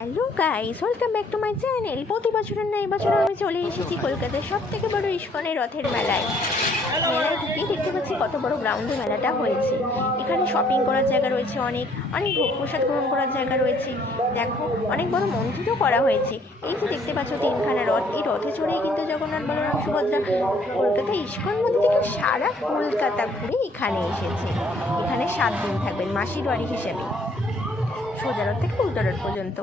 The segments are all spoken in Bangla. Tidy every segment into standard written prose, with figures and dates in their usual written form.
Hello guys, welcome back to my channel. প্রতি বছরের না এই বছর আমি চলে এসেছি কলকাতার সব থেকে বড় ইস্কনের রথের মেলায়। মেলায় ঢুকে দেখতে পাচ্ছি কত বড় গ্রাউন্ডে মেলাটা হয়েছে। এখানে শপিং করার জায়গা রয়েছে, অনেক ভোগ প্রসাদ গ্রহণ করার জায়গা রয়েছে। দেখো, অনেক বড় মন্দিরও করা হয়েছে। এই যে দেখতে পাচ্ছ তিনখানা রথ, এই রথে চড়েই কিন্তু জগন্নাথ বলরাম সুভদ্রা কলকাতা ইস্কন মন্দির থেকে সারা কলকাতা ঘুরে এখানে এসেছে। এখানে 7 দিন থাকবেন মাসির বাড়ি হিসেবে, সোজা রথ থেকে উল্টো রথ পর্যন্ত।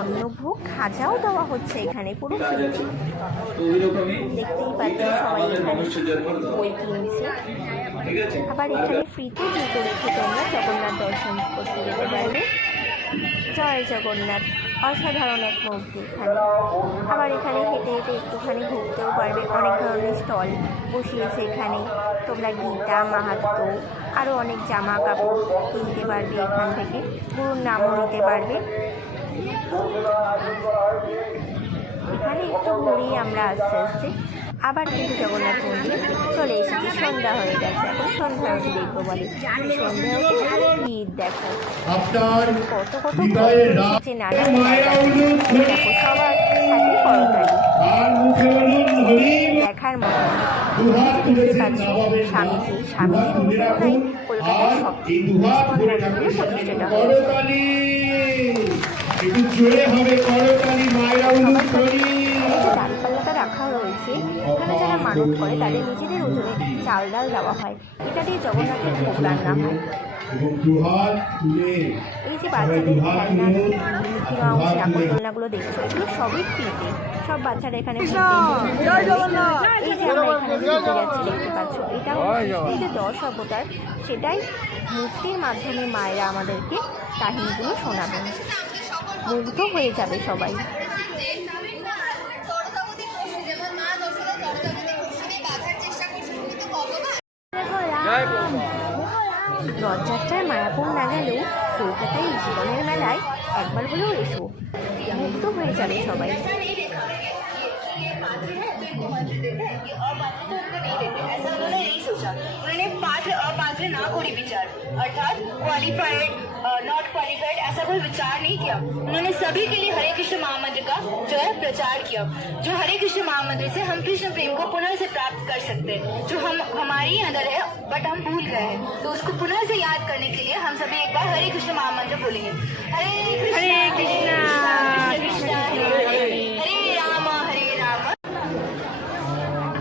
অন্নভোগ খাজাও দেওয়া হচ্ছে এখানে পুরো ফ্রিতে। দেখতেই পাচ্ছি সবাই এখানে বই কিনছে। আবার এখানে ফ্রিতে জুতো রেখে তোমরা জগন্নাথ দর্শন করতে যেতে পারবে। জয় জগন্নাথ, অসাধারণ এক মূর্তি এখানে। আবার এখানে হেঁটে হেঁটে একটুখানি ঘুরতেও পারবে। অনেক ধরনের স্টল বসিয়েছে এখানে। তোমরা গীতা, মাহাত্ম্য, আরও অনেক জামা কাপড় কিনতে পারবে এখান থেকে। গুরুর নামও নিতে পারবে। এখানে একটু ঘুরেই আমরা আস্তে আস্তে আবার কিন্তু জগন্নাথ মন্দির চলে এসেছি। সন্ধ্যা হয়ে গেছে, এখন সন্ধ্যা হতে দেখবো বলে। সন্ধ্যা হতে ভিড় দেখো, কত কত এসেছে নানা দেখো, সবার হাতে করতালি দেখার মতো। দেখতে পাচ্ছ স্বামীজির অনুপ্রেরণায় কলকাতার সব প্রতিষ্ঠাটা হয়েছে। ডালপাল্লাটা রাখা রয়েছে এখানে। যারা মানত করে তাদের নিজেদের ওজনে চাল ডাল দেওয়া হয়। এটা দিয়ে জগন্নাথের ভোগ রান্না হয়। এই যে বাচ্চাদের খেলনা, মিকি মাউস, নাগরদোলনাগুলো দেখছো, এগুলো সবই ফ্রিতে। সব বাচ্চারা এখানে এই যে আমরা এখানে যে ঢুকে যাচ্ছি দেখতে পাচ্ছ, এটা এই যে 10 অবতার, সেটাই মূর্তির মাধ্যমে মায়েরা আমাদেরকে কাহিনীগুলো শোনাবেন। মুগ্ধ হয়ে যাবে সবাই। রথযাত্রায় মায়াপুর না গেলেও কলকাতায় ইস্কনের মেলায় একবার হলেও এসো, মুগ্ধ হয়ে যাবে সবাই। उन्होंने पात्र अपात्र ना कोई विचार, अर्थात क्वालिफाइड नॉट क्वालिफाइड ऐसा कोई विचार नहीं किया। उन्होंने सभी के लिए हरे कृष्ण महामंत्र का जो है प्रचार किया। जो हरे कृष्ण महामंत्र से हम कृष्ण प्रेम को पुनः से प्राप्त कर सकते हैं, जो हम हमारे अंदर है बट हम भूल गए हैं। तो उसको पुनः से याद करने के लिए हम सभी एक बार हरे कृष्ण महामंत्र बोलेंगे। हरे कृष्णा कृष्णा हरे राम हरे राम।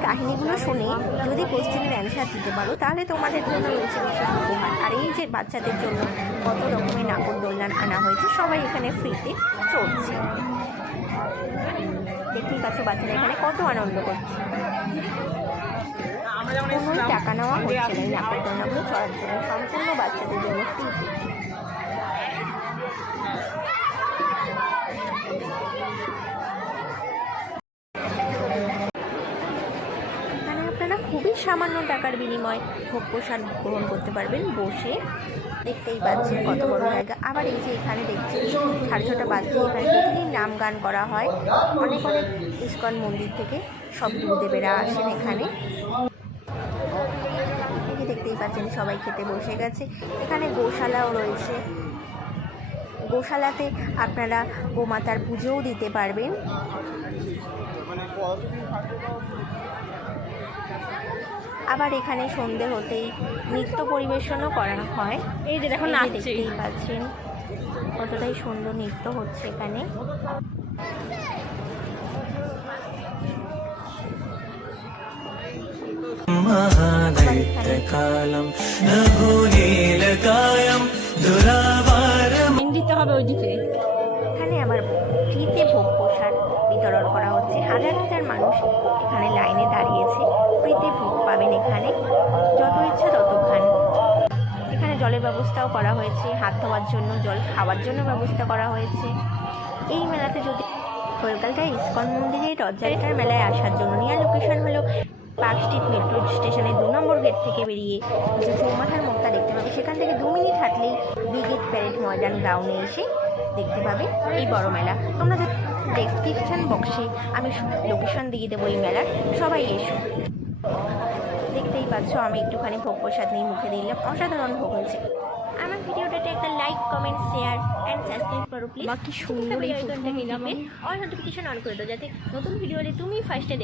কাহিনীগুলো শুনে যদি কোশ্চেনের অ্যান্সার দিতে পারো তাহলে তোমাদের জন্য রয়েছে বিশেষ উপহার। আর এই যে বাচ্চাদের জন্য কত রকমের নাগরদোলনা আনা হয়েছে, সবাই এখানে ফ্রিতে চড়ছে। দেখতেই পাচ্ছ বাচ্চারা এখানে কত আনন্দ করছে। কোনো টাকা নেওয়া হচ্ছে না এই নাগরদোলনাগুলো চড়ার জন্য, সম্পূর্ণ বাচ্চাদের জন্য ফ্রিতে। খুবই সামান্য টাকার বিনিময়ে ভোগ প্রসাদ গ্রহণ করতে পারবেন বসে। দেখতেই পাচ্ছেন কত বড় জায়গা। আবার এই যে এখানে দেখছি 6:30 বাজলে এখানে প্রতিদিন নাম গান করা হয়। অনেক ইস্কন মন্দির থেকে সব গুরুদেবেরা আসেন এখানে। দেখতেই পাচ্ছেন সবাই খেতে বসে গেছে। এখানে গোশালাও রয়েছে। গোশালাতে আপনারা গোমাতার পুজোও দিতে পারবেন। আবার এখানে সন্ধে হতেই নৃত্য পরিবেশনও করা হয়। এই যে দেখুন দেখতেই পাচ্ছেন কতটাই সুন্দর নৃত্য হচ্ছে এখানে। এখানে আবার ফ্রিতে ভোগ প্রসাদ বিতরণ করা হচ্ছে। হাজার হাজার মানুষ এখানে লাইনে দাঁড়িয়েছে। ফ্রিতে ভোগ পাবেন এখানে, যত ইচ্ছা তত খান। এখানে জলের ব্যবস্থাও করা হয়েছে, হাত ধোয়ার জন্য, জল খাওয়ার জন্য ব্যবস্থা করা হয়েছে। এই মেলাতে যদি কলকাতায় ইসকন মন্দিরের রথযাত্রার মেলায় আসার জন্য নিয়ার লোকেশন হলো পার্ক স্ট্রিট মেট্রো স্টেশনের 2 নম্বর গেট থেকে বেরিয়ে যে চৌমাথার মুখটা দেখতে পাবে, সেখান থেকে 2 মিনিট হাঁটলেই ব্রিগেড প্যারেড ময়দান গ্রাউন্ডে এসে দেখতে পাবে এই বড় মেলা। তোমরা ডেসক্রিপশান বক্সে আমি লোকেশন দিয়ে দেবো এই মেলার, সবাই এসো। দেখতেই পাচ্ছ আমি একটুখানি ভোগ প্রসাদ নিয়ে মুখে দিলাম, অসাধারণ ভোগ হয়েছে। আমার ভিডিওটাতে একটা like, comment, share and subscribe করো প্লিজ। বাকি সুন্দর এই আইকনটা নিলাম, অল নোটিফিকেশন অন করে দাও যাতে নতুন ভিডিও হলে তুমি ফার্স্টে